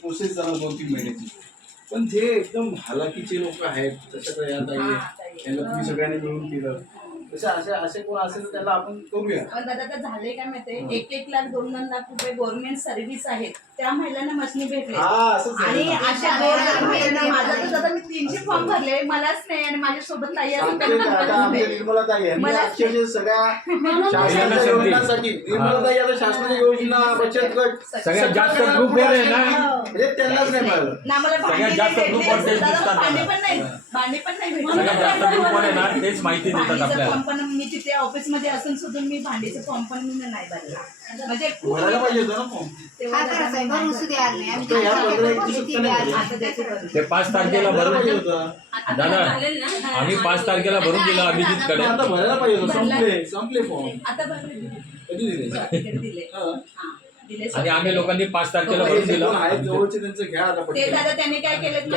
Process झाला 2-3 महिन्याची. पण जे एकदम हालाकीचे लोक आहेत तसं काही आता यांना तुम्ही सगळ्यांनी मिळून केलं तसं असे कोण असेल तर त्याला आपण करूया. पण दादा तर झाले काय माहितीये 1-1 लाख 2-2 लाख रुपये गव्हर्नमेंट सर्व्हिस आहेत त्या महिलांना मशनी भेटले आणि अशा महिलांना माझा तर दादा मी 300 फॉर्म भरले मलाच नाही आणि माझ्यासोबत ताई निर्मलाताई यांनी अक्षरशः सगळ्या शासनाच्या योजनांसाठी निर्मलाताई आता शासनाच्या योजना बचत गट सगळ्यात जास्त ग्रुप आहे ना म्हणजे त्यांनाच नाही मिळालं. सगळ्यात जास्त ग्रुप भांडे पण नाही सगळ्यात जास्त ग्रुप आहे ना तेच माहिती देतात आपल्याला. पण मी तिथे ऑफिस मध्ये असून सुद्धा मी भांडीचं फॉर्म पण मी नाही भरला म्हणजे भरायला पाहिजे होतं ना फॉर्म. ते 5 तारखेला भरून पाहिजे होतं. दादा आम्ही 5 तारखेला भरून दिलं अभिजितकडे. आता भरायला पाहिजे होतं. संपले फॉर्म आता भरले कधी दिले दिले आणि आम्ही लोकांनी 5 तारखेला भरून कोण दिलं. आहेत जवळचे त्यांचं घ्या आता ते पटकन. दादा त्याने काय केलं